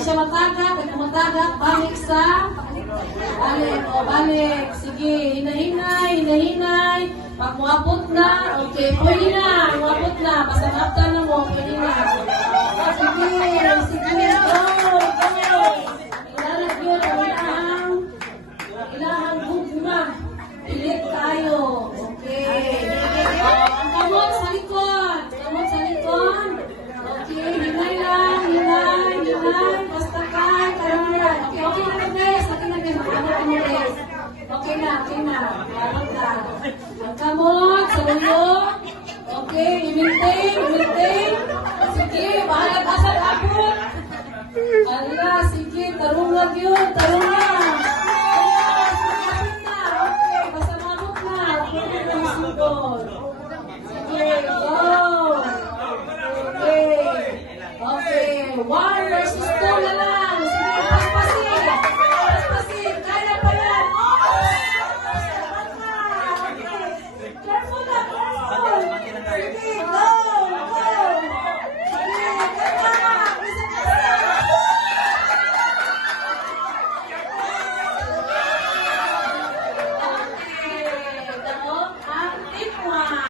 siya matagak, matagak, balik sa, balik, o balik, sige, hinahinay, pag muabot na, okay, pwede na, muabot na, basta napta na mo, pwede na. Sige, go. Ilalag yun, ilahang gugma, pilit tayo, okay. Ang kamot sa likod, okay, hinay lang, basta kaya, okay na guys, guys. Okay na, malapit na. Ang kamot, sa ulo, okay, i-maintain. Sige, bahalat asal abot. Ala, sige, tarungan yun,